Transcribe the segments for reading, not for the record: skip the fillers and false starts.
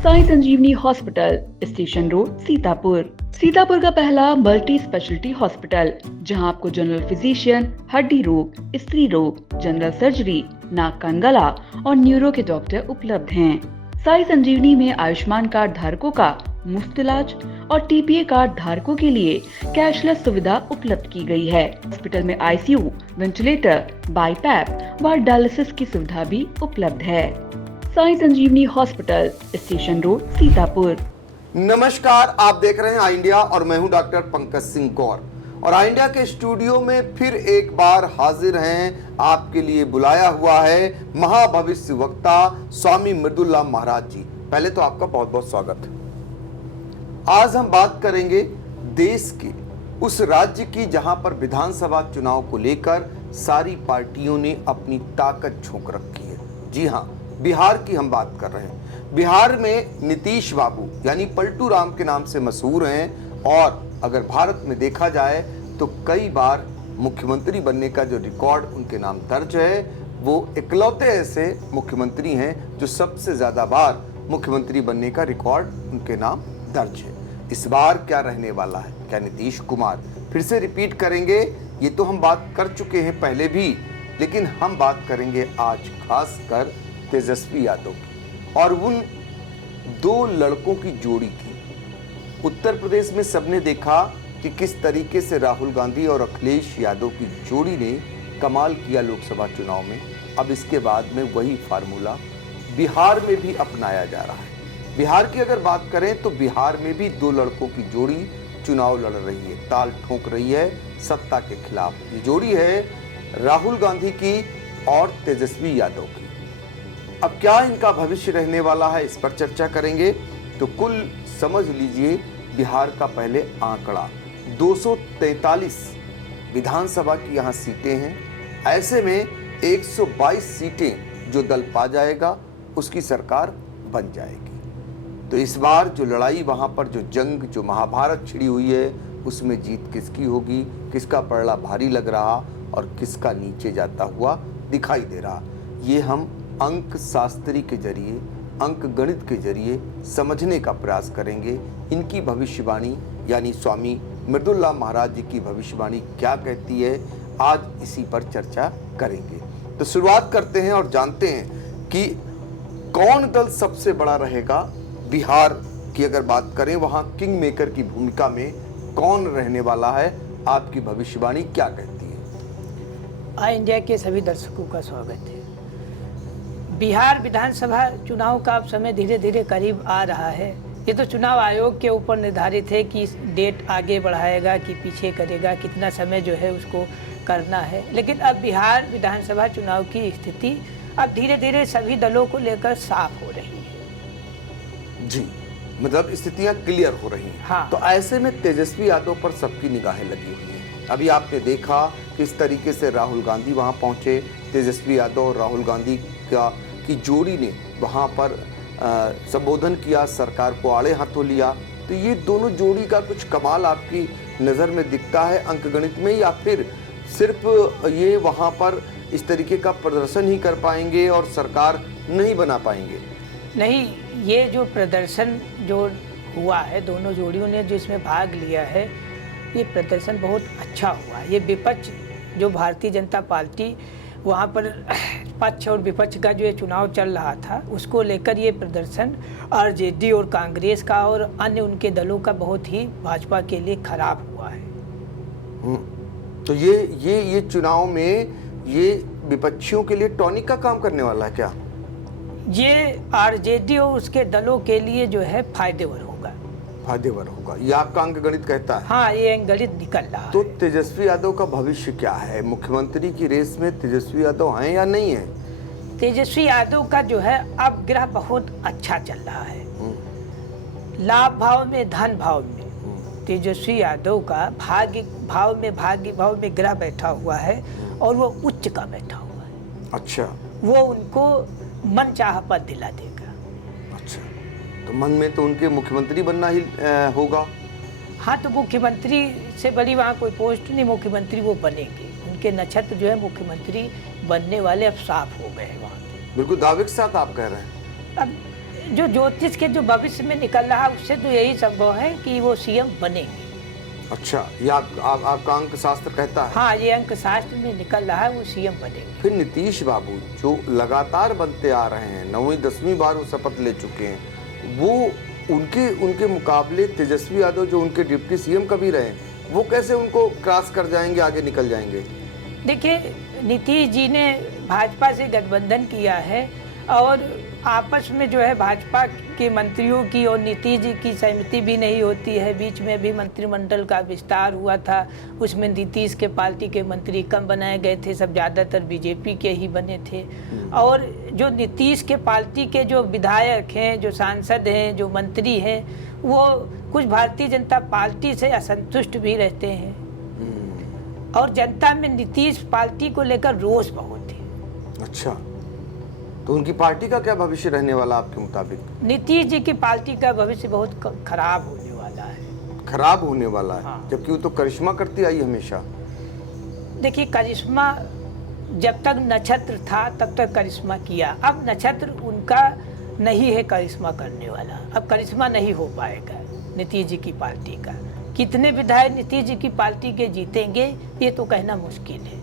Sai Sanjeevani hospital, station road, Sitapur. Sitapur का पहला multi speciality hospital, जहां आपको जनरल फिजिशियन, हड्डी रोग, स्त्री रोग, जनरल सर्जरी, नाक कान गला और न्यूरो के डॉक्टर उपलब्ध हैं। साई संजीवनी में आयुष्मान कार्ड धारकों का मुफ्त इलाज और टीपीए कार्ड धारकों के लिए कैशलेस सुविधा उपलब्ध की गई है। हॉस्पिटल में आईसीयू, वेंटिलेटर, बाईपैप व डायलिसिस की सुविधा भी उपलब्ध है। Sai Sanjeevani hospital, station road, Sitapur. नमस्कार, आप देख रहे हैं आई इंडिया और मैं हूं डॉक्टर पंकज सिंह गौर। और आई इंडिया के स्टूडियो में फिर एक बार हाजिर हैं, आपके लिए बुलाया हुआ है महाभविष्य वक्ता स्वामी मृदुला महाराज जी। पहले तो आपका बहुत बहुत स्वागत। आज हम बात करेंगे देश के उस राज्य की जहां पर विधानसभा चुनाव को लेकर सारी पार्टियों ने अपनी ताकत झोंक रखी है। जी हां, बिहार की हम बात कर रहे हैं। बिहार में नीतीश बाबू यानी पलटू राम के नाम से मशहूर हैं और अगर भारत में देखा जाए तो कई बार मुख्यमंत्री बनने का जो रिकॉर्ड उनके नाम दर्ज है, वो इकलौते ऐसे मुख्यमंत्री हैं जो सबसे ज्यादा बार मुख्यमंत्री बनने का रिकॉर्ड उनके नाम दर्ज है। इस बार क्या रहने वाला है? क्या नीतीश कुमार फिर से रिपीट करेंगे? ये तो हम बात कर चुके हैं पहले भी, लेकिन हम बात करेंगे आज खासकर तेजस्वी यादव की और उन दो लड़कों की जोड़ी की। उत्तर प्रदेश में सबने देखा कि किस तरीके से राहुल गांधी और अखिलेश यादव की जोड़ी ने कमाल किया लोकसभा चुनाव में। अब इसके बाद में वही फार्मूला बिहार में भी अपनाया जा रहा है। बिहार की अगर बात करें तो बिहार में भी दो लड़कों की जोड़ी चुनाव लड़ रही है, ताल ठोक रही है सत्ता के खिलाफ। ये जोड़ी है राहुल गांधी की और तेजस्वी यादव की। अब क्या इनका भविष्य रहने वाला है, इस पर चर्चा करेंगे। तो कुल समझ लीजिए बिहार का पहले आंकड़ा 243 विधानसभा की यहां सीटें हैं। ऐसे में 122 सीटें जो दल पा जाएगा उसकी सरकार बन जाएगी। तो इस बार जो लड़ाई, वहां पर जो जंग, जो महाभारत छिड़ी हुई है, उसमें जीत किसकी होगी, किसका पलड़ा भारी लग रहा और किसका नीचे जाता हुआ दिखाई दे रहा, ये हम अंक शास्त्री के जरिए, अंक गणित के जरिए समझने का प्रयास करेंगे। इनकी भविष्यवाणी यानी स्वामी मृदुला महाराज जी की भविष्यवाणी क्या कहती है, आज इसी पर चर्चा करेंगे। तो शुरुआत करते हैं और जानते हैं कि कौन दल सबसे बड़ा रहेगा। बिहार की अगर बात करें, वहां किंग मेकर की भूमिका में कौन रहने वाला है, आपकी भविष्यवाणी क्या कहती है? आई इंडिया के सभी दर्शकों का स्वागत है। बिहार विधानसभा चुनाव का अब समय धीरे धीरे करीब आ रहा है। ये तो चुनाव आयोग के ऊपर निर्धारित है कि डेट आगे बढ़ाएगा कि पीछे करेगा, कितना समय जो है उसको करना है। लेकिन अब बिहार विधानसभा चुनाव की स्थिति अब धीरे धीरे सभी दलों को लेकर साफ हो रही है। जी, मतलब स्थितियां क्लियर हो रही हैं। हाँ। तो ऐसे में तेजस्वी यादव पर सबकी निगाहें लगी हुई हैं। अभी आपने देखा किस तरीके से राहुल गांधी वहां पहुंचे। तेजस्वी यादव और राहुल गांधी की जोड़ी ने वहां पर संबोधन किया, सरकार को आड़े हाथों लिया। तो ये दोनों जोड़ी का कुछ कमाल आपकी नज़र में दिखता है अंकगणित में, या फिर सिर्फ ये वहां पर इस तरीके का प्रदर्शन ही कर पाएंगे और सरकार नहीं बना पाएंगे? नहीं, ये जो प्रदर्शन जो हुआ है, दोनों जोड़ियों ने जो इसमें भाग लिया है, ये प्रदर्शन बहुत अच्छा हुआ। ये विपक्ष जो भारतीय जनता पार्टी वहाँ पर पक्ष और विपक्ष का जो ये चुनाव चल रहा था, उसको लेकर ये प्रदर्शन आरजेडी और कांग्रेस का और अन्य उनके दलों का बहुत ही भाजपा के लिए खराब हुआ है। तो ये चुनाव में ये विपक्षियों के लिए टॉनिक का काम करने वाला है क्या? ये आरजेडी और उसके दलों के लिए जो है फायदेवर होगा। फायदेवर होगा, ये आपका अंकगणित कहता है? हाँ, ये अंकगणित निकल रहा तो है। तेजस्वी यादव का भविष्य क्या है? मुख्यमंत्री की रेस में तेजस्वी यादव हैं या नहीं है? तेजस्वी यादव का जो है अब ग्रह बहुत अच्छा चल रहा है। लाभ भाव में, धन भाव में तेजस्वी यादव का भाग्य भाव में ग्रह बैठा हुआ है और वो उच्च का बैठा हुआ है। अच्छा, वो उनको मन चाह पद दिला देगा। अच्छा, तो मन में तो उनके मुख्यमंत्री बनना ही होगा। हाँ, तो मुख्यमंत्री से बड़ी वहाँ कोई पोस्ट नहीं, मुख्यमंत्री वो बनेंगे। उनके नक्षत्र जो है मुख्यमंत्री बनने वाले अब साफ हो गए वहाँ पे। बिल्कुल दावे के साथ आप कह रहे हैं। अब जो ज्योतिष के जो भविष्य में निकल रहा है उससे तो यही संभव है कि वो सीएम बनेंगे। अच्छा, ये आपका अंक शास्त्र कहता है? हाँ, ये अंक शास्त्र में निकल रहा है, वो सीएम बनेंगे। फिर नीतीश बाबू जो लगातार बनते आ रहे हैं, 9वीं 10वीं बार वो शपथ ले चुके हैं, वो उनके मुकाबले तेजस्वी यादव जो उनके डिप्टी सीएम कभी रहे, वो कैसे उनको क्रॉस कर जाएंगे, आगे निकल जाएंगे? देखिए, नीतीश जी ने भाजपा से गठबंधन किया है और आपस में जो है भाजपा के मंत्रियों की और नीतीश जी की सहमति भी नहीं होती है। बीच में भी मंत्रिमंडल का विस्तार हुआ था, उसमें नीतीश के पार्टी के मंत्री कम बनाए गए थे, सब ज़्यादातर बीजेपी के ही बने थे। और जो नीतीश के पार्टी के जो विधायक हैं, जो सांसद हैं, जो मंत्री हैं, वो कुछ भारतीय जनता पार्टी से असंतुष्ट भी रहते हैं और जनता में नीतीश पार्टी को लेकर रोष बहुत है। अच्छा, तो उनकी पार्टी का क्या भविष्य रहने वाला आपके मुताबिक? नीतीश जी की पार्टी का भविष्य बहुत खराब होने वाला है। खराब होने वाला है? हाँ। जबकि वो तो करिश्मा करती आई हमेशा। देखिए, करिश्मा जब तक नक्षत्र था तब तक करिश्मा किया, अब नक्षत्र उनका नहीं है करिश्मा करने वाला, अब करिश्मा नहीं हो पाएगा नीतीश जी की पार्टी का। कितने विधायक नीतीश जी की पार्टी के जीतेंगे ये तो कहना मुश्किल है।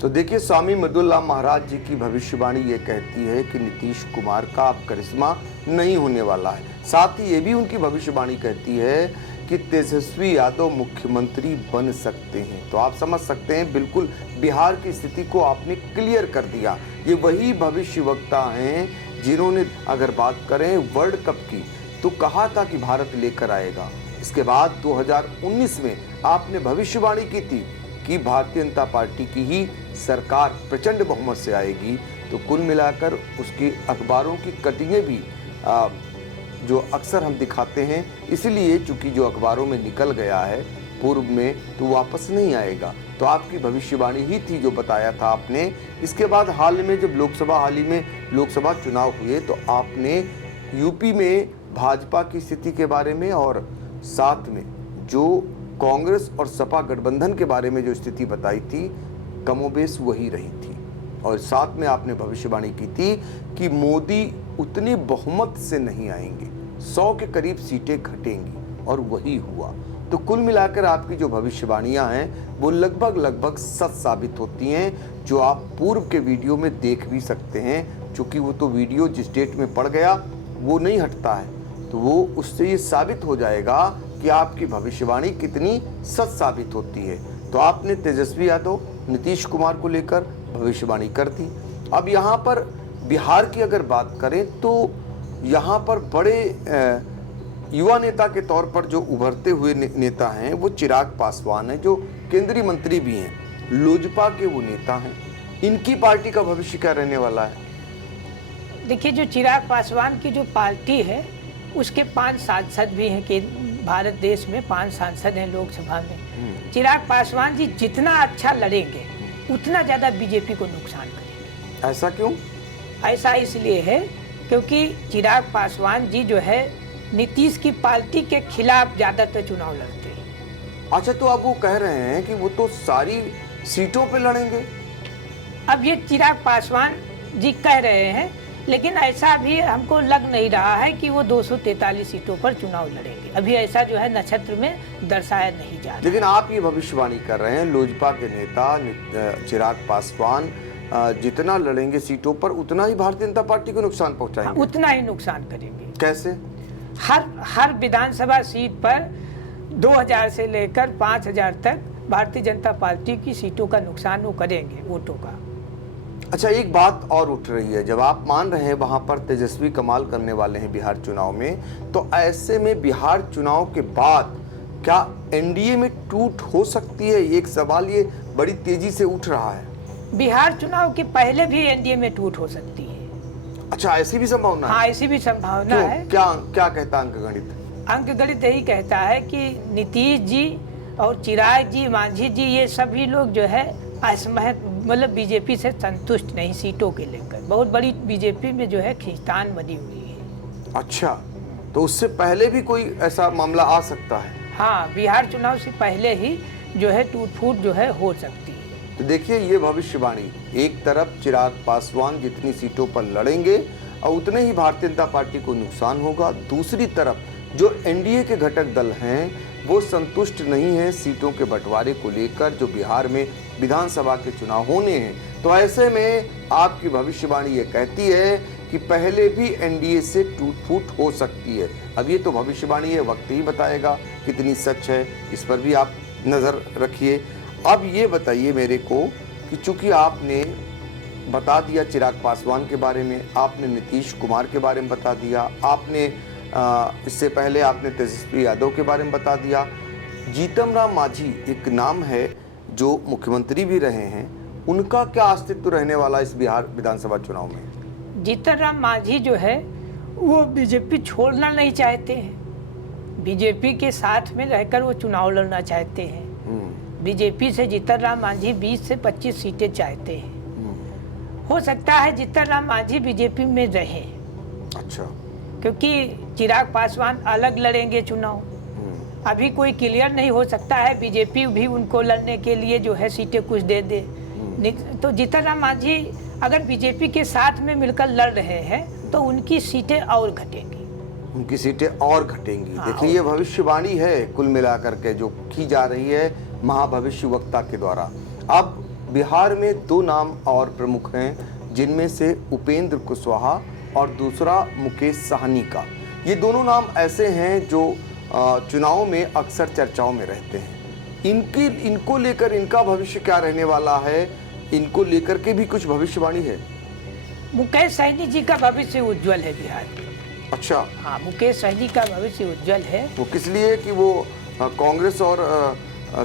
तो देखिए, स्वामी मृदुल्लाह महाराज जी की भविष्यवाणी ये कहती है कि नीतीश कुमार का अब करिश्मा नहीं होने वाला है। साथ ही ये भी उनकी भविष्यवाणी कहती है कि तेजस्वी यादव मुख्यमंत्री बन सकते हैं। तो आप समझ सकते हैं, बिल्कुल बिहार की स्थिति को आपने क्लियर कर दिया। ये वही भविष्यवक्ता हैं जिन्होंने, अगर बात करें वर्ल्ड कप की, तो कहा था कि भारत लेकर आएगा। इसके बाद 2019 में आपने भविष्यवाणी की थी कि भारतीय जनता पार्टी की ही सरकार प्रचंड बहुमत से आएगी। तो कुल मिलाकर उसकी अखबारों की कटिंगें भी जो अक्सर हम दिखाते हैं, इसलिए चूंकि जो अखबारों में निकल गया है पूर्व में, तो वापस नहीं आएगा। तो आपकी भविष्यवाणी ही थी जो बताया था आपने। इसके बाद हाल में जब हाल ही में लोकसभा चुनाव हुए, तो आपने यूपी में भाजपा की स्थिति के बारे में और साथ में जो कांग्रेस और सपा गठबंधन के बारे में जो स्थिति बताई थी, कमोबेश वही रही थी। और साथ में आपने भविष्यवाणी की थी कि मोदी उतने बहुमत से नहीं आएंगे, 100 के करीब सीटें घटेंगी, और वही हुआ। तो कुल मिलाकर आपकी जो भविष्यवाणियां हैं वो लगभग सच साबित होती हैं, जो आप पूर्व के वीडियो में देख भी सकते हैं। चूँकि वो तो वीडियो जिस डेट में पड़ गया वो नहीं हटता है, तो वो उससे ये साबित हो जाएगा कि आपकी भविष्यवाणी कितनी सच साबित होती है। तो आपने तेजस्वी यादव, नीतीश कुमार को लेकर भविष्यवाणी कर दी। अब यहाँ पर बिहार की अगर बात करें, तो यहाँ पर बड़े युवा नेता के तौर पर जो उभरते हुए नेता हैं वो चिराग पासवान हैं, जो केंद्रीय मंत्री भी हैं, लोजपा के वो नेता हैं। इनकी पार्टी का भविष्य क्या रहने वाला है? देखिए, जो चिराग पासवान की जो पार्टी है उसके 5 सांसद भी हैं कि भारत देश में 5 सांसद हैं लोकसभा में। चिराग पासवान जी जितना अच्छा लड़ेंगे उतना ज़्यादा बीजेपी को नुकसान करेंगे। ऐसा क्यों? ऐसा इसलिए है क्योंकि चिराग पासवान जी जो है नीतीश की पार्टी के खिलाफ ज़्यादातर चुनाव लड़ते हैं। अच्छा, तो अब वो कह रहे हैं कि वो तो सारी सीटों पे लड़ेंगे। अब ये चिराग पासवान जी कह रहे हैं, लेकिन ऐसा भी हमको लग नहीं रहा है कि वो 243 सीटों पर चुनाव लड़ेंगे। अभी ऐसा जो है नक्षत्र में दर्शाया नहीं जा रहा। लेकिन आप ये भविष्यवाणी कर रहे हैं, लोजपा के नेता चिराग पासवान जितना लड़ेंगे सीटों पर उतना ही भारतीय जनता पार्टी को नुकसान पहुंचाएंगे। हाँ, उतना ही नुकसान करेंगे। कैसे? हर विधानसभा सीट पर 2000 से लेकर 5000 तक भारतीय जनता पार्टी की सीटों का नुकसान वो करेंगे, वोटों का। अच्छा, एक बात और उठ रही है, जब आप मान रहे हैं वहां पर तेजस्वी कमाल करने वाले हैं बिहार चुनाव में, तो ऐसे में बिहार चुनाव के बाद क्या एनडीए में टूट हो सकती है? एक सवाल ये बड़ी तेजी से उठ रहा है। बिहार चुनाव के पहले भी एनडीए में टूट हो सकती है। अच्छा, ऐसी भी संभावना है? हाँ, ऐसी भी संभावना है। क्या कहता है अंकगणित? अंकगणित यही कहता है कि नीतीश जी और चिराग जी, मांझी जी, ये सभी लोग जो है असमर्थ, मतलब बीजेपी से संतुष्ट नहीं सीटों के लेकर। बहुत बड़ी बीजेपी में जो है खींचतान बनी हुई है। अच्छा, तो उससे पहले भी कोई ऐसा मामला आ सकता है? हाँ, बिहार चुनाव से पहले ही जो है टूट फूट जो है हो सकती है। तो देखिए, ये भविष्यवाणी, एक तरफ चिराग पासवान जितनी सीटों पर लड़ेंगे और उतने ही भारतीय जनता पार्टी को नुकसान होगा। दूसरी तरफ जो एनडीए के घटक दल हैं वो संतुष्ट नहीं हैं सीटों के बंटवारे को लेकर जो बिहार में विधानसभा के चुनाव होने हैं। तो ऐसे में आपकी भविष्यवाणी ये कहती है कि पहले भी एनडीए से टूट फूट हो सकती है। अब ये तो भविष्यवाणी है, वक्त ही बताएगा कितनी सच है, इस पर भी आप नज़र रखिए। अब ये बताइए मेरे को कि चूंकि आपने बता दिया चिराग पासवान के बारे में, आपने नीतीश कुमार के बारे में बता दिया, आपने इससे पहले आपने तेजस्वी यादव के बारे में बता दिया, जीतन राम मांझी एक नाम है जो मुख्यमंत्री भी रहे हैं, उनका क्या अस्तित्व रहने वाला इस बिहार विधानसभा चुनाव में? जीतन राम मांझी जो है वो बीजेपी छोड़ना नहीं चाहते हैं, बीजेपी के साथ में रहकर वो चुनाव लड़ना चाहते हैं। बीजेपी से जीतन राम मांझी 20 से 25 सीटें चाहते हैं। हो सकता है जीतन राम मांझी बीजेपी में रहे। अच्छा, क्योंकि चिराग पासवान अलग लड़ेंगे चुनाव, अभी कोई क्लियर नहीं हो सकता है, बीजेपी भी उनको लड़ने के लिए जो है सीटें कुछ दे दे। तो जीतन राम मांझी अगर बीजेपी के साथ में मिलकर लड़ रहे हैं तो उनकी सीटें और घटेंगी, उनकी सीटें और घटेंगी। हाँ, देखिए ये भविष्यवाणी है कुल मिलाकर के जो की जा रही है महाभविष्यवक्ता के द्वारा। अब बिहार में दो नाम और प्रमुख हैं, जिनमें से उपेंद्र कुशवाहा और दूसरा मुकेश साहनी का। ये दोनों नाम ऐसे हैं जो चुनाव में अक्सर चर्चाओं में रहते हैं। इनको लेकर इनका भविष्य क्या रहने वाला है, इनको लेकर के भी कुछ भविष्यवाणी है? मुकेश सहनी जी का भविष्य उज्जवल है बिहार में। अच्छा, हाँ, मुकेश सहनी का भविष्य उज्जवल है। वो किस लिए कि वो कांग्रेस और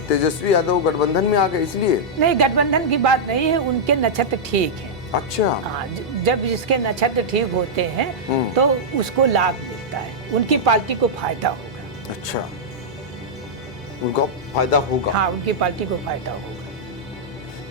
तेजस्वी यादव गठबंधन में आ गए इसलिए? नहीं, गठबंधन की बात नहीं है, उनके नक्षत्र ठीक है। अच्छा, हाँ, जब जिसके नक्षत्र ठीक होते हैं तो उसको लाभ मिलता है, उनकी पार्टी को फायदा होगा। अच्छा, उनको फायदा होगा। हाँ, उनकी पार्टी को फायदा होगा।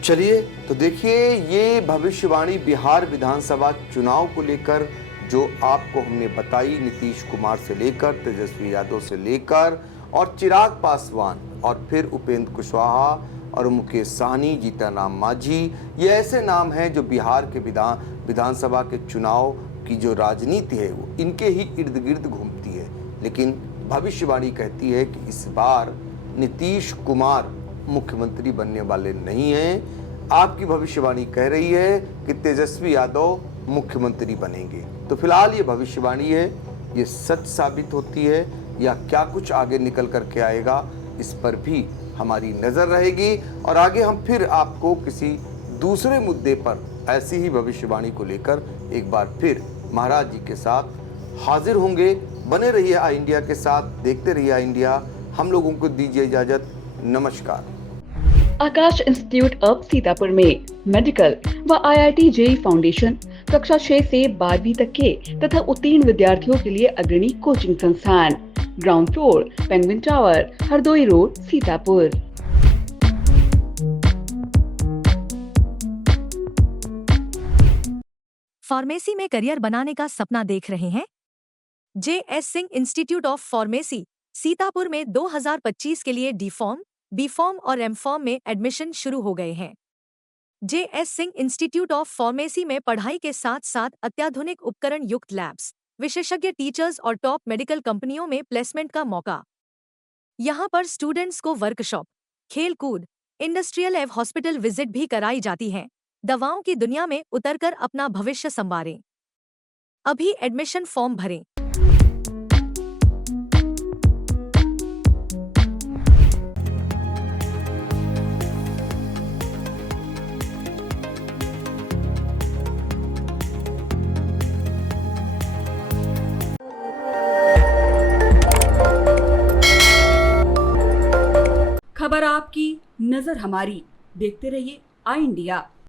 चलिए, तो देखिए ये भविष्यवाणी बिहार विधानसभा चुनाव को लेकर जो आपको हमने बताई, नीतीश कुमार से लेकर तेजस्वी यादव से लेकर और चिराग पासवान और फिर उपेंद्र कुशवाहा और मुकेश साहनी, जीतन राम मांझी, ये ऐसे नाम हैं जो बिहार के विधानसभा के चुनाव की जो राजनीति है वो इनके ही इर्द गिर्द घूमती है। लेकिन भविष्यवाणी कहती है कि इस बार नीतीश कुमार मुख्यमंत्री बनने वाले नहीं हैं। आपकी भविष्यवाणी कह रही है कि तेजस्वी यादव मुख्यमंत्री बनेंगे। तो फिलहाल ये भविष्यवाणी है, ये सच साबित होती है या क्या कुछ आगे निकल करके आएगा, इस पर भी हमारी नज़र रहेगी। और आगे हम फिर आपको किसी दूसरे मुद्दे पर ऐसी ही भविष्यवाणी को लेकर एक बार फिर महाराज जी के साथ हाजिर होंगे। बने रहिए आई इंडिया के साथ, देखते रहिए आई इंडिया। हम लोगों को दीजिए इजाजत, नमस्कार। आकाश इंस्टीट्यूट ऑफ सीतापुर में मेडिकल व IIT JEE फाउंडेशन कक्षा 6 से 12वीं तक के तथा उत्तीर्ण विद्यार्थियों के लिए अग्रणी कोचिंग संस्थान। Ground floor, penguin tower, Hardoi road, Sitapur. Pharmacy में करियर बनाने का सपना देख रहे हैं? JS Singh institute of pharmacy Sitapur में 2025 के लिए D.Pharm, B.Pharm और M.Pharm में एडमिशन शुरू हो गए हैं। JS Singh institute of pharmacy में पढ़ाई के साथ साथ अत्याधुनिक उपकरण युक्त लैब्स, विशेषज्ञ टीचर्स और टॉप मेडिकल कंपनियों में प्लेसमेंट का मौका। यहाँ पर स्टूडेंट्स को वर्कशॉप, खेल-कूद, इंडस्ट्रियल एवं हॉस्पिटल विजिट भी कराई जाती है। दवाओं की दुनिया में उतरकर अपना भविष्य संवारें। अभी एडमिशन फॉर्म भरें। खबर आपकी, नजर हमारी। देखते रहिए आई इंडिया।